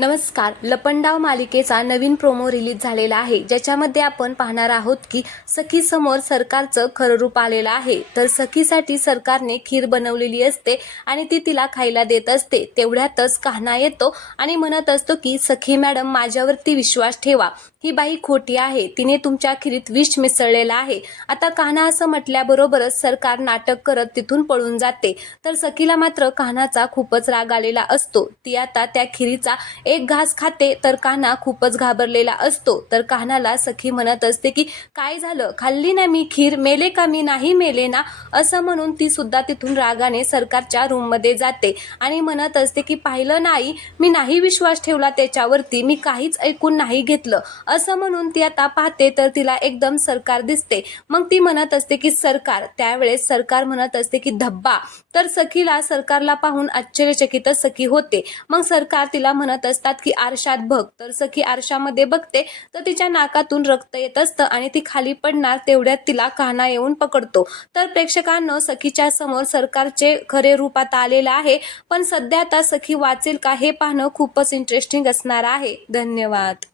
नमस्कार. लपंडाव मालिकेचा नवीन promo release झालेला आहे, ज्याच्यामध्ये आपण पाहणार आहोत की सखी समोर सरकारचं खरं रूप आलेलं आहे. तर सखीसाठी सरकारने खीर बनवलेली असते आणि ती तिला खायला देत असते. तेवढ्यातच कान्हा येतो आणि म्हणत असतो की सखी मॅडम, माझ्यावरती विश्वास ठेवा, ही बाई खोटी आहे, तिने तुमच्या खिरीत विष मिसळलेलं आहे. आता कान्हा असं म्हटल्याबरोबरच सरकार नाटक करत तिथून पळून जाते. तर सखीला मात्र कान्हाचा खूपच राग आलेला असतो. ती आता त्या खिरीचा एक घास खाते तर कान्हा खूपच घाबरलेला असतो. तर कान्हाला सखी म्हणत असते की काय झालं, खाल्ली ना मी खीर, मेले का मी? नाही मेले ना, असं म्हणून ती सुद्धा तिथून रागाने सरकारच्या रूम मध्ये जाते आणि म्हणत असते की पाहिलं नाही, मी नाही विश्वास ठेवला त्याच्यावरती, मी काहीच ऐकून नाही घेतलं, असं म्हणून ती आता पाहते तर तिला एकदम सरकार दिसते. मग ती म्हणत असते की सरकार. त्यावेळेस सरकार म्हणत असते की धब्बा. तर सखीला सरकारला पाहून आश्चर्यचकित सखी होते. मग सरकार तिला म्हणत असतात की आरशात बघ. तर सखी आरशामध्ये बघते तर तिच्या नाकातून रक्त येत असतं आणि ती खाली पडणार तेवढ्यात तिला कान्हा येऊन पकडतो. तर प्रेक्षकांनो, सखीच्या समोर सरकारचे खरे रूप आता आलेलं आहे. पण सध्या आता सखी वाचेल का हे पाहणं खूपच इंटरेस्टिंग असणार आहे. धन्यवाद.